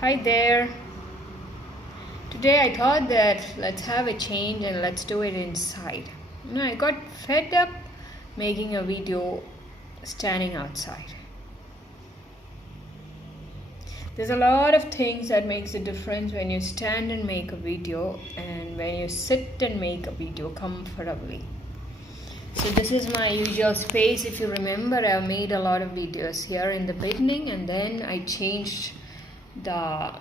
Hi there. Today I thought that let's have a change and let's do it inside. I got fed up making a video standing outside. There's a lot of things that makes a difference when you stand and make a video and when you sit and make a video comfortably. So this is my usual space. If you remember, I made a lot of videos here in the beginning and then I changed the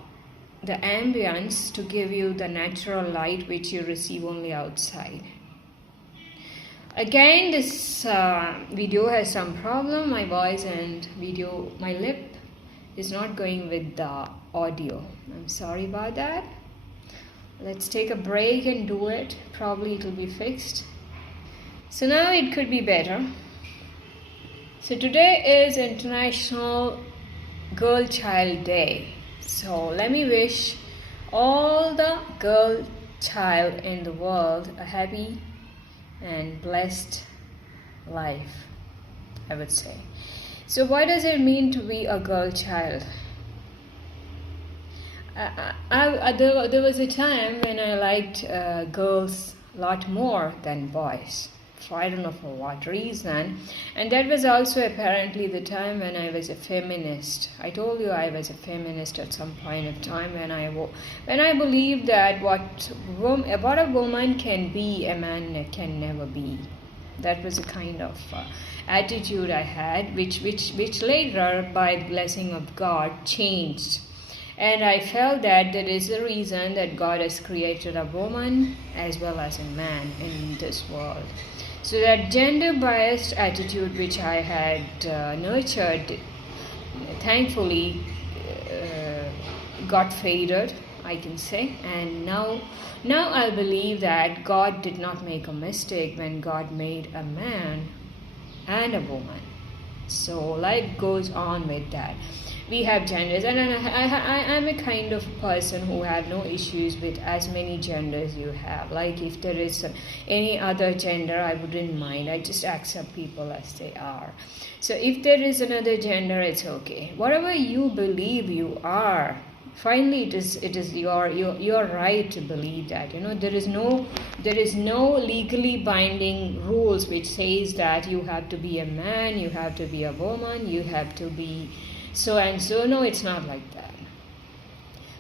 ambience to give you the natural light which you receive only outside. Again, this video has some problem. My voice and video, my lip is not going with the audio. I'm sorry about that. Let's take a break and do it. Probably it will be fixed. So now it could be better. So today is International Girl Child Day. So let me wish all the girl child in the world a happy and blessed life, I would say. So what does it mean to be a girl child? There was a time when I liked girls a lot more than boys. So I don't know for what reason, and that was also apparently the time when I was a feminist. I told you I was a feminist at some point of time when I believed that what a woman can be, a man can never be. That was a kind of attitude I had, which later, by the blessing of God, changed. And I felt that there is a reason that God has created a woman as well as a man in this world. So that gender-biased attitude which I had nurtured, thankfully got faded, I can say. And now I believe that God did not make a mistake when God made a man and a woman. So life goes on with that. We have genders, and I'm a kind of person who have no issues with as many genders you have. Like if there is any other gender, I wouldn't mind. I just accept people as they are. So if there is another gender, it's okay. Whatever you believe you are, finally it is your right to believe that. There is no legally binding rules which says that you have to be a man, you have to be a woman, you have to be so and so. No, it's not like that.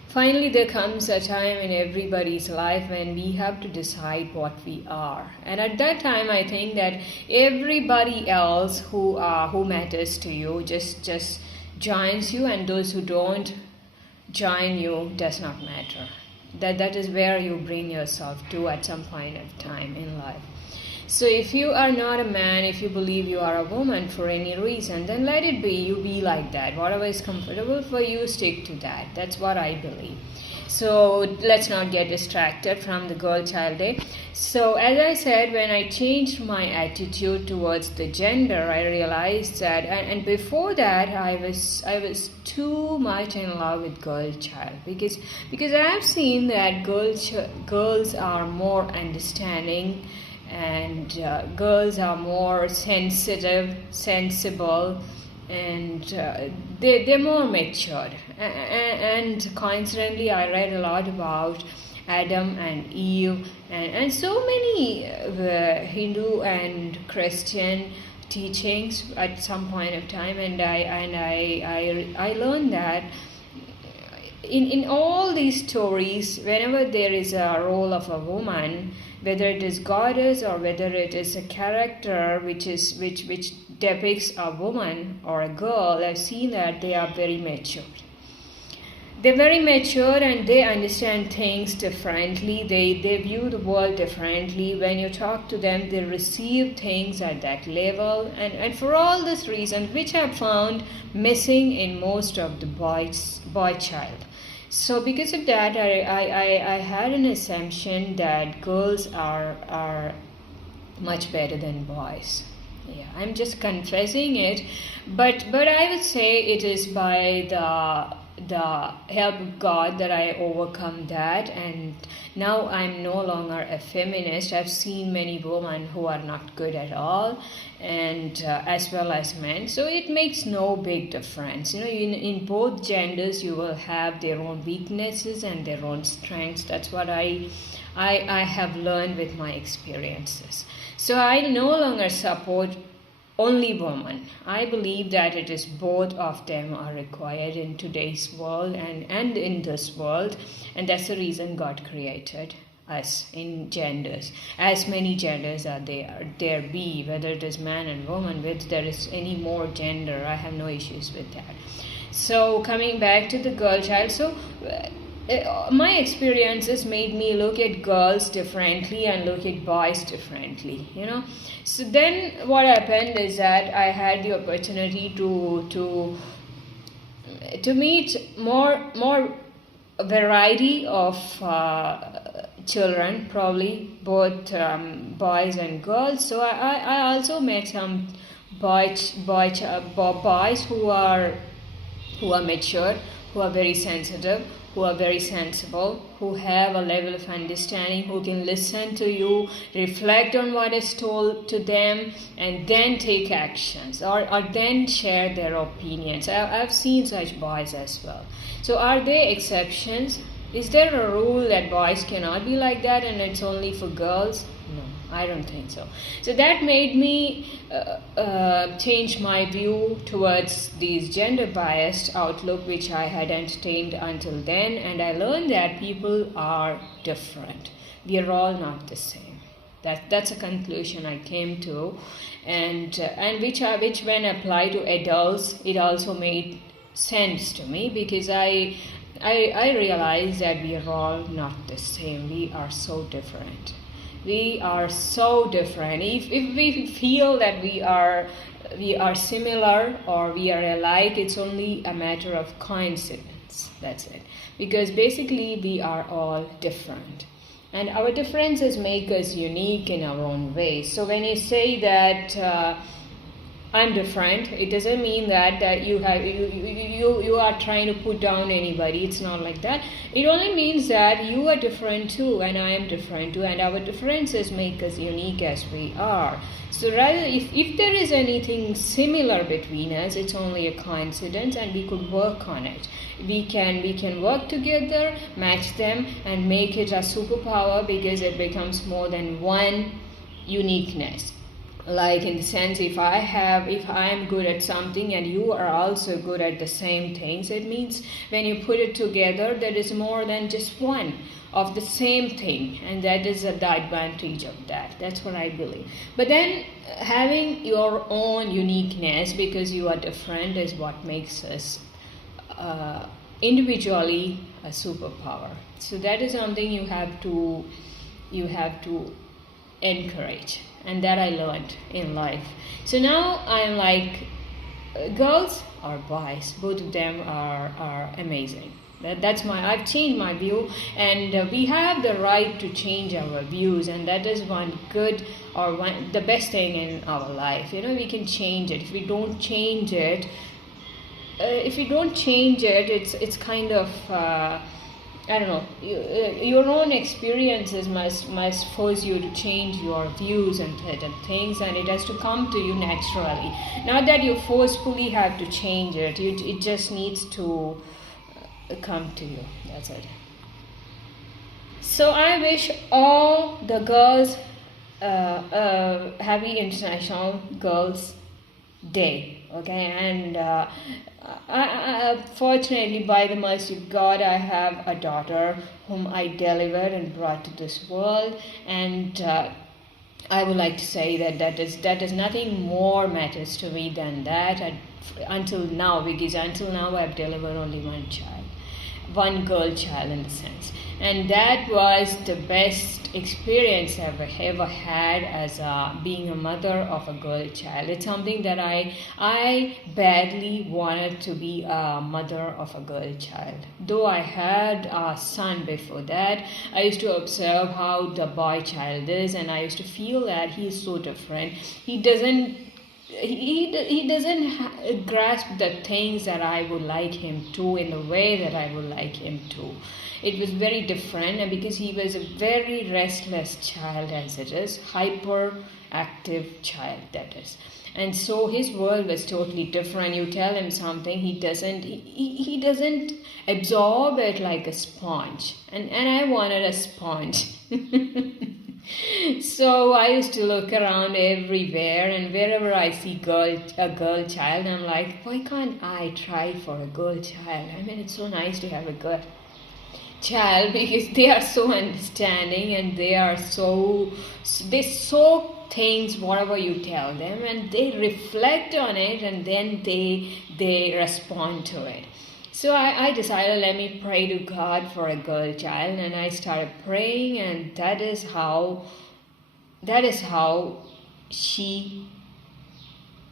Finally, there comes a time in everybody's life when we have to decide what we are. And at that time, I think that everybody else who matters to you just joins you, and those who don't join you does not matter. That is where you bring yourself to at some point of time in life. So if you are not a man, if you believe you are a woman for any reason, then let it be. You be like that. Whatever is comfortable for you, stick to that. That's what I believe. So let's not get distracted from the Girl Child Day. So as I said, when I changed my attitude towards the gender, I realized that, and before that, I was too much in love with girl child because I have seen that girls are more understanding. And girls are more sensible, and they're more matured. And coincidentally, I read a lot about Adam and Eve, and so many Hindu and Christian teachings at some point of time, and I learned that in all these stories, whenever there is a role of a woman, whether it is goddess or whether it is a character which depicts a woman or a girl, I've seen that they are very mature. They're very mature and they understand things differently. They view the world differently. When you talk to them, they receive things at that level. And for all this reason, which I've found missing in most of the boy child. So because of that, I had an assumption that girls are much better than boys. Yeah, I'm just confessing it, but I would say it is by the the help of God that I overcome that, and now I'm no longer a feminist. I've seen many women who are not good at all, and as well as men. So it makes no big difference. In both genders, you will have their own weaknesses and their own strengths. That's what I have learned with my experiences. So I no longer support only women. I believe that it is both of them are required in today's world and in this world, and that's the reason God created us in genders. As many genders are there be, whether it is man and woman, whether there is any more gender, I have no issues with that. So coming back to the girl child, so my experiences made me look at girls differently and look at boys differently, So then what happened is that I had the opportunity to meet more variety of children, probably both boys and girls. So I also met some boys who are mature, who are very sensitive, who are very sensible, who have a level of understanding, who can listen to you, reflect on what is told to them, and then take actions or then share their opinions. I've seen such boys as well. So are there exceptions? Is there a rule that boys cannot be like that and it's only for girls? No, I don't think so. So that made me change my view towards these gender-biased outlook which I had entertained until then, and I learned that people are different. We are all not the same. That's a conclusion I came to, and which when applied to adults, it also made sense to me, because I realized that we are all not the same. We are so different. We are so different. If we feel that we are similar or we are alike, it's only a matter of coincidence. That's it. Because basically we are all different. And our differences make us unique in our own ways. So when you say that I'm different, it doesn't mean that you are trying to put down anybody. It's not like that. It only means that you are different too, and I am different too, and our differences make us unique as we are. So rather, if there is anything similar between us, it's only a coincidence, and we could work on it. We can work together, match them, and make it a superpower, because it becomes more than one uniqueness. Like in the sense, if I am good at something and you are also good at the same things, it means when you put it together, there is more than just one of the same thing, and that is the advantage of that. That's what I believe. But then having your own uniqueness, because you are different, is what makes us individually a superpower. So that is something you have to encourage, and that I learned in life. So now I'm like, girls or boys, both of them are amazing. I've changed my view, and we have the right to change our views, and that is the best thing in our life. We can change it. If we don't change it, it's kind of I don't know. Your own experiences must force you to change your views and things, and it has to come to you naturally. Not that you forcefully have to change it. It just needs to come to you. That's it. So I wish all the girls happy International Girls Day. Okay, and I fortunately, by the mercy of God, I have a daughter whom I delivered and brought to this world, and I would like to say that is nothing more matters to me than that until now, because until now I've delivered only one girl child in a sense, and that was the best experience I've ever had as being a mother of a girl child. It's something that I badly wanted to be a mother of a girl child. Though I had a son before that, I used to observe how the boy child is, and I used to feel that he is so different. He doesn't he doesn't grasp the things that I would like him to in the way that I would like him to. It was very different, and because he was a very restless child, as it is, hyperactive child, that is. And so his world was totally different. You tell him something, he doesn't absorb it like a sponge. And I wanted a sponge. So I used to look around everywhere, and wherever I see a girl child, I'm like, why can't I try for a girl child? I mean, it's so nice to have a girl child because they are so understanding, and they soak things whatever you tell them, and they reflect on it, and then they respond to it. So I decided, let me pray to God for a girl child, and I started praying, and that is how she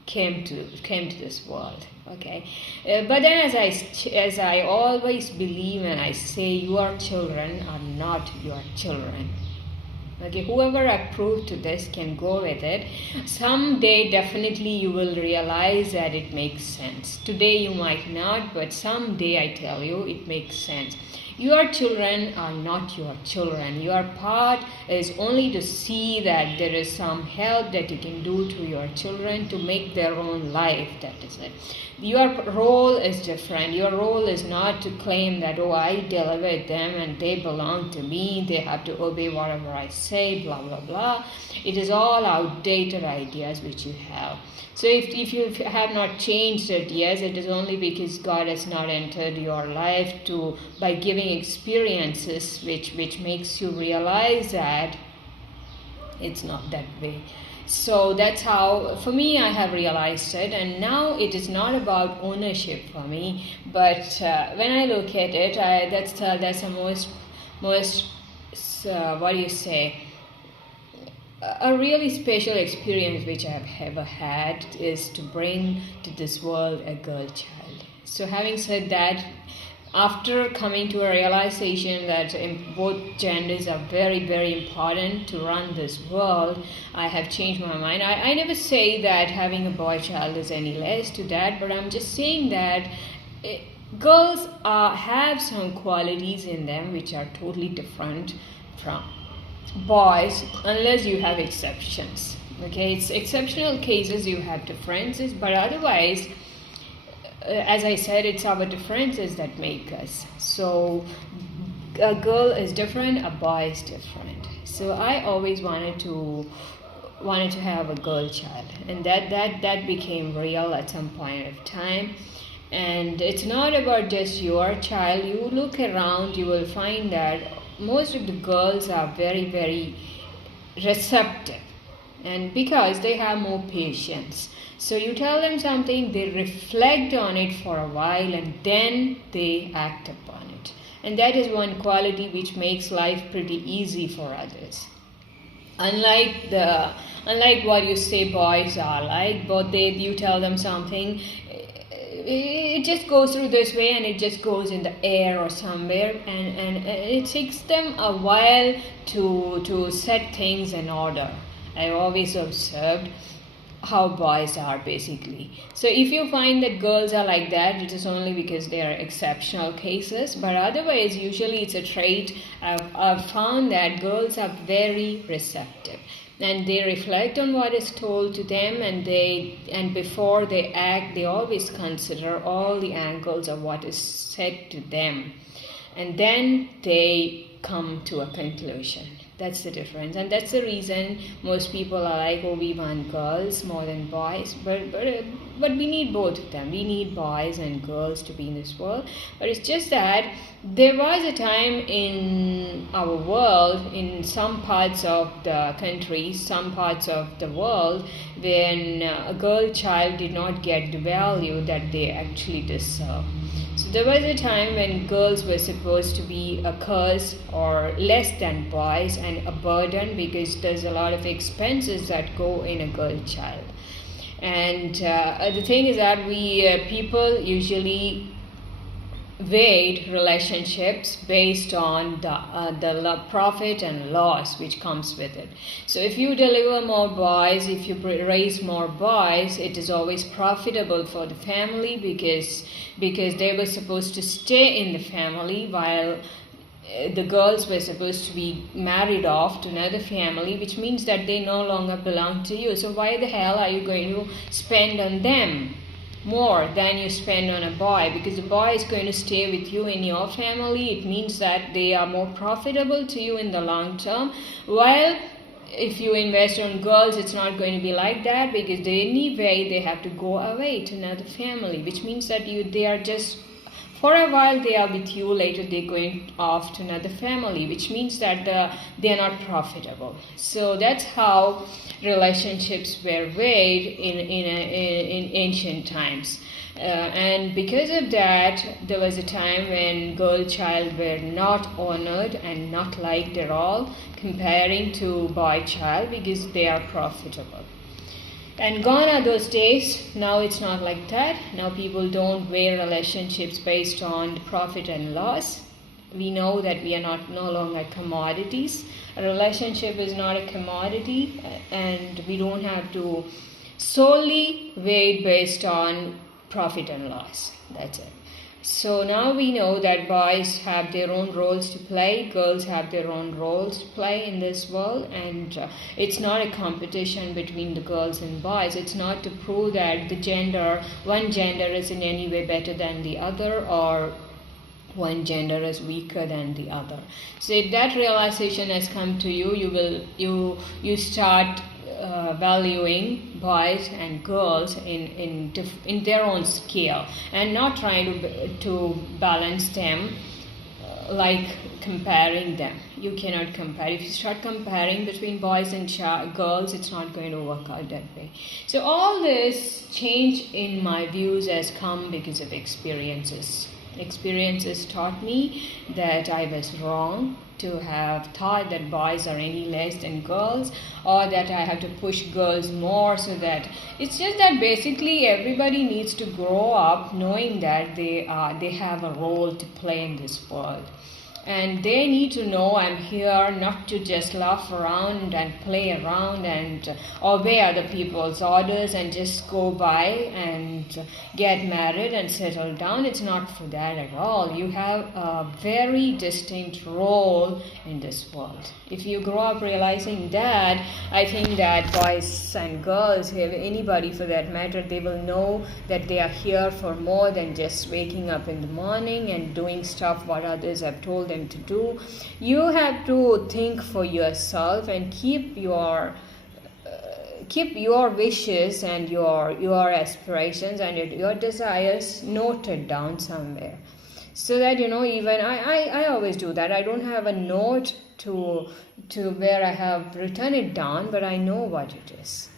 came to this world. Okay, but then as I always believe, and I say, your children are not your children. Okay, whoever approved to this can go with it. Someday definitely you will realize that it makes sense. Today you might not, but someday, I tell you, it makes sense. Your children are not your children. Your part is only to see that there is some help that you can do to your children to make their own life. That is it. Your role is different. Your role is not to claim that, oh, I delivered them and they belong to me, they have to obey whatever I say, blah, blah, blah. It is all outdated ideas which you have. So if you have not changed it, yes, it is only because God has not entered your life by giving experiences which makes you realize that it's not that way. So that's how, for me, I have realized it, and now it is not about ownership for me. But when I look at it, that's the most what do you say? A really special experience which I have ever had is to bring to this world a girl child. So having said that, after coming to a realization that both genders are very, very important to run this world, I have changed my mind. I never say that having a boy child is any less to that, but I'm just saying that girls have some qualities in them which are totally different from boys, unless you have exceptions. Okay, it's exceptional cases you have differences, but otherwise, as I said, it's our differences that make us. So a girl is different, a boy is different. So I always wanted to have a girl child, and that became real at some point of time. And it's not about just your child. You look around, you will find that most of the girls are very, very receptive, and because they have more patience. So you tell them something, they reflect on it for a while, and then they act upon it. And that is one quality which makes life pretty easy for others. Unlike what you say boys are like, but you tell them something, it just goes through this way, and it just goes in the air or somewhere, and it takes them a while to set things in order. I always observed how boys are basically. So if you find that girls are like that, it is only because they are exceptional cases, but otherwise usually it's a trait. I've found that girls are very receptive, and they reflect on what is told to them, and before they act, they always consider all the angles of what is said to them, and then they come to a conclusion. That's the difference, and that's the reason most people are like, oh, we want girls more than boys, but we need both of them. We need boys and girls to be in this world. But it's just that there was a time in our world, in some parts of the country, some parts of the world, when a girl child did not get the value that they actually deserve. So there was a time when girls were supposed to be a curse or less than boys and a burden, because there's a lot of expenses that go in a girl child. And the thing is that we people usually weighed relationships based on the profit and loss which comes with it. So if you deliver more boys, if you raise more boys, it is always profitable for the family because they were supposed to stay in the family while the girls were supposed to be married off to another family, which means that they no longer belong to you. So why the hell are you going to spend on them more than you spend on a boy? Because the boy is going to stay with you in your family. It means that they are more profitable to you in the long term. While if you invest on girls, it's not going to be like that, because anyway they have to go away to another family, which means that they are just for a while they are with you, later they're going off to another family, which means that they are not profitable. So that's how relationships were weighed in ancient times. And because of that, there was a time when girl child were not honored and not liked at all, comparing to boy child, because they are profitable. And gone are those days. Now it's not like that. Now people don't weigh relationships based on profit and loss. We know that we are no longer commodities. A relationship is not a commodity, and we don't have to solely weigh it based on profit and loss. That's it. So now we know that boys have their own roles to play, girls have their own roles to play in this world, and it's not a competition between the girls and boys. It's not to prove that one gender is in any way better than the other, or one gender is weaker than the other. So if that realization has come to you, you start valuing boys and girls in their own scale, and not trying to balance them like comparing them. You cannot compare. If you start comparing between boys and girls, it's not going to work out that way. So all this change in my views has come because of experiences. Experiences taught me that I was wrong to have thought that boys are any less than girls, or that I have to push girls more. So that it's just that basically everybody needs to grow up knowing that they have a role to play in this world. And they need to know I'm here not to just laugh around and play around and obey other people's orders and just go by and get married and settle down. It's not for that at all. You have a very distinct role in this world. If you grow up realizing that, I think that boys and girls, anybody for that matter, they will know that they are here for more than just waking up in the morning and doing stuff what others have told them to do. You have to think for yourself and keep your wishes and your aspirations and your desires noted down somewhere, so that even I always do that. I don't have a note to where I have written it down, but I know what it is.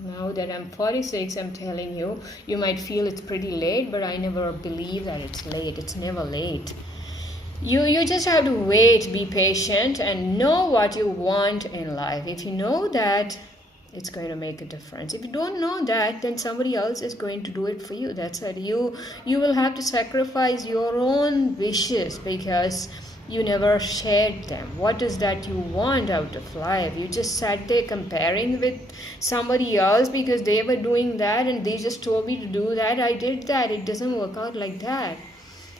Now that I'm 46, I'm telling you, you might feel it's pretty late, but I never believe that it's late. It's never late. You just have to wait, be patient, and know what you want in life. If you know that, it's going to make a difference. If you don't know that, then somebody else is going to do it for you. That's it. You will have to sacrifice your own wishes because you never shared them. What is that you want out of life? You just sat there comparing with somebody else because they were doing that and they just told me to do that. I did that. It doesn't work out like that.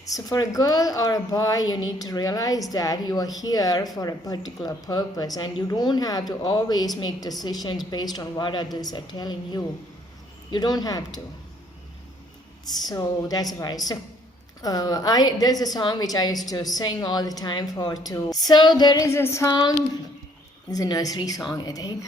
So for a girl or a boy, you need to realize that you are here for a particular purpose, and you don't have to always make decisions based on what others are telling you. You don't have to. So that's why. So there's a song which I used to sing all the time So there is a song. It's a nursery song, I think.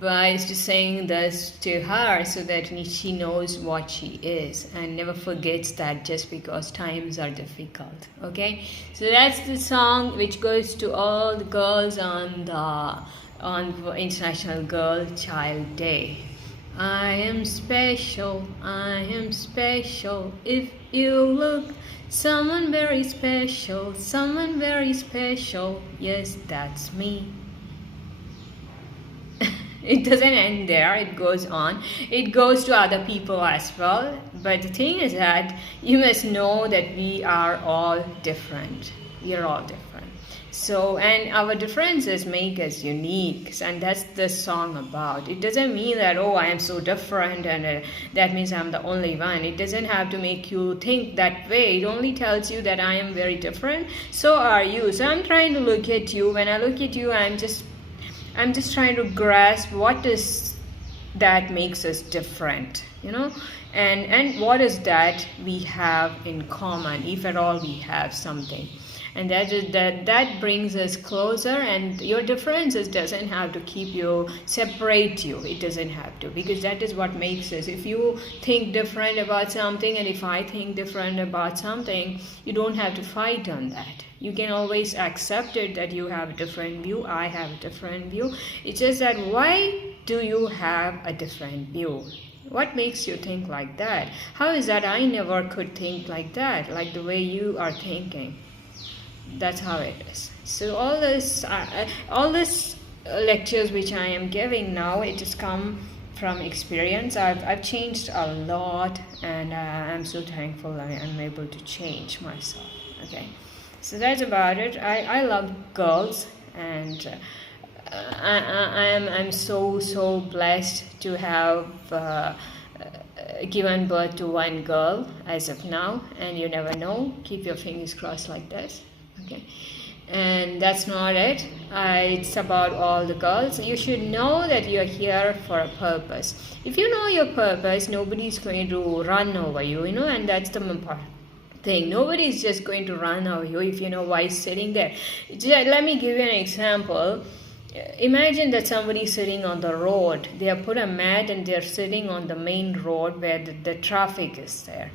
But I used to sing this to her so that she knows what she is and never forgets that just because times are difficult. Okay? So that's the song which goes to all the girls on International Girl Child Day. I am special, if you look, someone very special, yes, that's me. It doesn't end there, it goes on. It goes to other people as well. But the thing is that you must know that we are all different. We are all different. So, and our differences make us unique, and that's the song about. It doesn't mean that, oh, I am so different and that means I'm the only one. It doesn't have to make you think that way. It only tells you that I am very different, so are you. So I'm trying to look at you. When I look at you, I'm just trying to grasp what is that makes us different, and what is that we have in common, if at all we have something. And that brings us closer, and your differences doesn't have to separate you. It doesn't have to, because that is what makes us. If you think different about something, and if I think different about something, you don't have to fight on that. You can always accept it, that you have a different view, I have a different view. It's just that, why do you have a different view? What makes you think like that? How is that I never could think like that, like the way you are thinking? That's how it is. So all this lectures which I am giving now, it has come from experience. I've changed a lot, and I'm so thankful I am able to change myself. Okay, so that's about it. I love girls, and I'm so blessed to have given birth to one girl as of now, and you never know. Keep your fingers crossed like this. Okay, and that's not it. It's about all the girls. You should know that you're here for a purpose. If you know your purpose, nobody's going to run over you, and that's the important thing. Nobody's just going to run over you if you know why he's sitting there. Let me give you an example. Imagine that somebody's sitting on the road. They have put a mat and they're sitting on the main road where the traffic is there.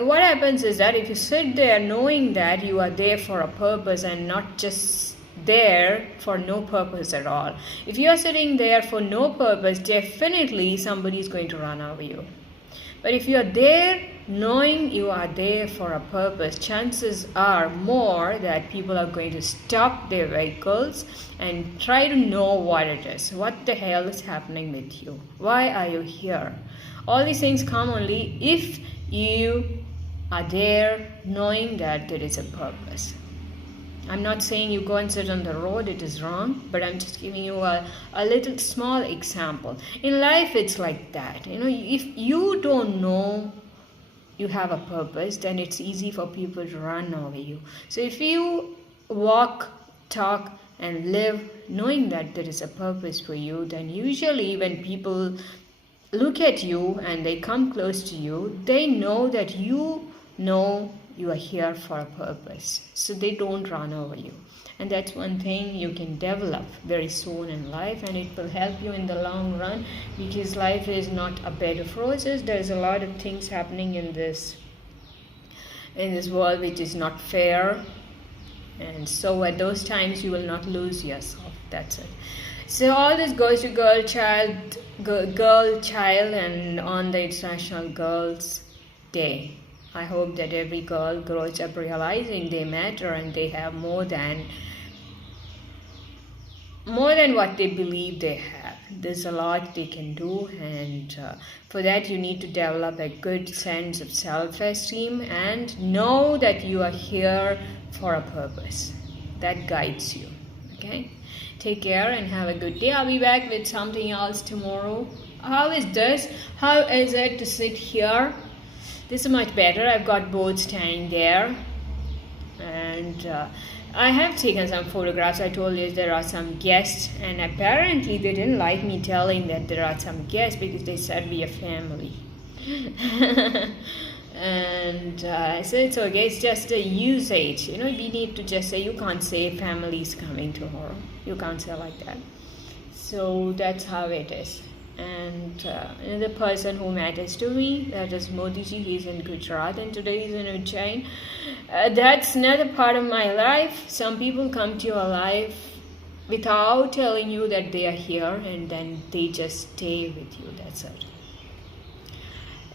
What happens is that if you sit there knowing that you are there for a purpose and not just there for no purpose at all, if you are sitting there for no purpose, definitely somebody is going to run over you. But if you are there knowing you are there for a purpose, chances are more that people are going to stop their vehicles and try to know what it is. What the hell is happening with you? Why are you here? All these things come only if you are there knowing that there is a purpose. I'm not saying you go and sit on the road, it is wrong, but I'm just giving you a little small example. In life, it's like that. If you don't know you have a purpose, then it's easy for people to run over you. So if you walk, talk, and live knowing that there is a purpose for you, then usually when people look at you and they come close to you, they know that you know you are here for a purpose, so they don't run over you. And that's one thing you can develop very soon in life, and it will help you in the long run, because life is not a bed of roses. There's a lot of things happening in this world which is not fair, and so at those times you will not lose yourself. That's it. So all this goes to girl child and on the International Girls' Day. I hope that every girl grows up realizing they matter and they have more than what they believe they have. There's a lot they can do, and for that you need to develop a good sense of self-esteem and know that you are here for a purpose that guides you. Okay? Take care and have a good day. I'll be back with something else tomorrow. How is this? How is it to sit here? This is much better. I've got both standing there, and I have taken some photographs. I told you there are some guests, and apparently they didn't like me telling that there are some guests because they said we are family. And I said it's okay, it's just a usage. We need to just say, you can't say family is coming tomorrow. You can't say like that. So that's how it is. And another person who matters to me, that is Modiji. He's in Gujarat and today he's in Ujjain. That's another part of my life. Some people come to your life without telling you that they are here, and then they just stay with you. That's it.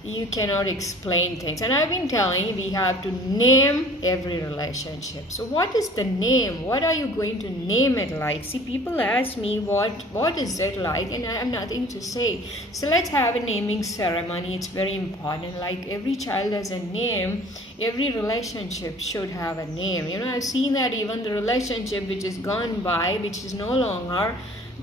You cannot explain things. And I've been telling we have to name every relationship. So what is the name? What are you going to name it like? See, people ask me what is it like, and I have nothing to say. So let's have a naming ceremony. It's very important. Like every child has a name. Every relationship should have a name. I've seen that even the relationship which is gone by, which is no longer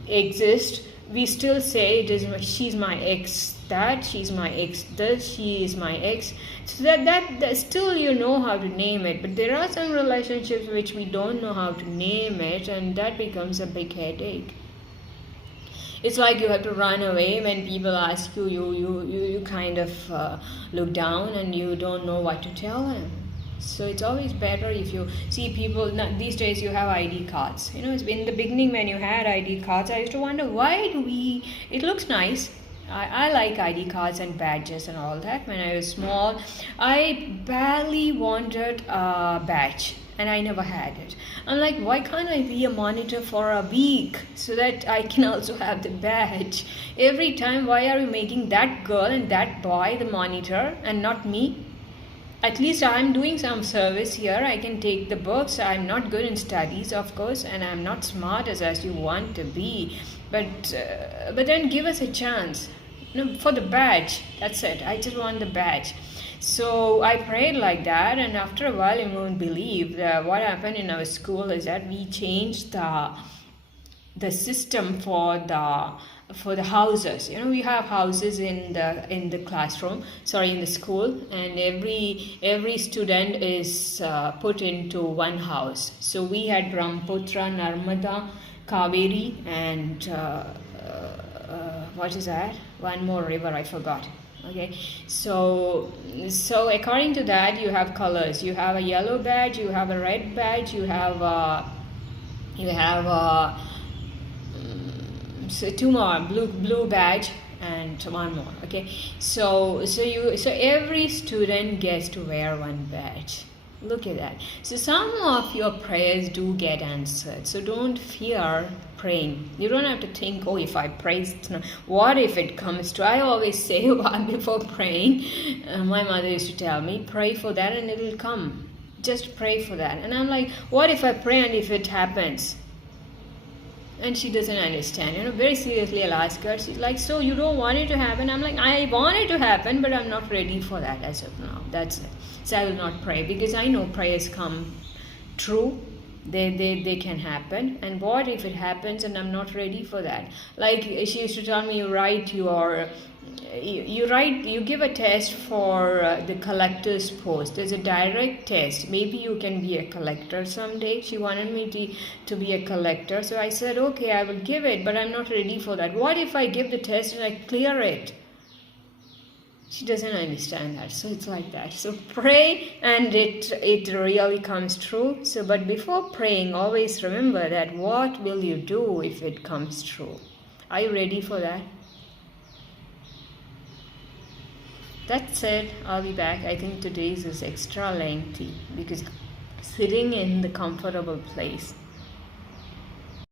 exist, we still say she's my ex that, she's my ex this, she is my ex. So that still you know how to name it. But there are some relationships which we don't know how to name it, and that becomes a big headache. It's like you have to run away when people ask you. You kind of look down and you don't know what to tell them. So it's always better if you see people. These days you have ID cards. It's in the beginning when you had ID cards, I used to wonder why do we. It looks nice. I like ID cards and badges and all that. When I was small, I barely wanted a badge, and I never had it. I'm like, why can't I be a monitor for a week so that I can also have the badge? Every time, why are you making that girl and that boy the monitor and not me? At least I'm doing some service here. I can take the books. I'm not good in studies, of course, and I'm not smart as you want to be. But then give us a chance. For the badge. That's it. I just want the badge. So I prayed like that, and after a while, you won't believe that what happened in our school is that we changed the system for the houses. We have houses in the classroom, in the school, and every student is put into one house. So we had Brahmaputra, Narmada, Kaveri, and what is that? One more river, I forgot. Okay, so according to that, you have colors. You have a yellow badge, you have a red badge, you have so two more, blue badge, and one more. Okay, so every student gets to wear one badge. Look at that. So some of your prayers do get answered. So don't fear praying. You don't have to think, if I pray, what if it comes to? I always say before praying, my mother used to tell me, pray for that and it will come. Just pray for that. And I'm like, what if I pray and if it happens? And she doesn't understand. Very seriously, I'll ask her. She's like, so you don't want it to happen? I'm like, I want it to happen, but I'm not ready for that as of now. That's it. So I will not pray, because I know prayers come true. They can happen. And what if it happens and I'm not ready for that? Like she used to tell me, you give a test for the collector's post. There's a direct test. Maybe you can be a collector someday. She wanted me to be a collector. So I said, okay, I will give it, but I'm not ready for that. What if I give the test and I clear it? She doesn't understand that. So it's like that. So pray and it really comes true. So, but before praying, always remember that what will you do if it comes true? Are you ready for that? That's it. I'll be back. I think today's is extra lengthy because sitting in the comfortable place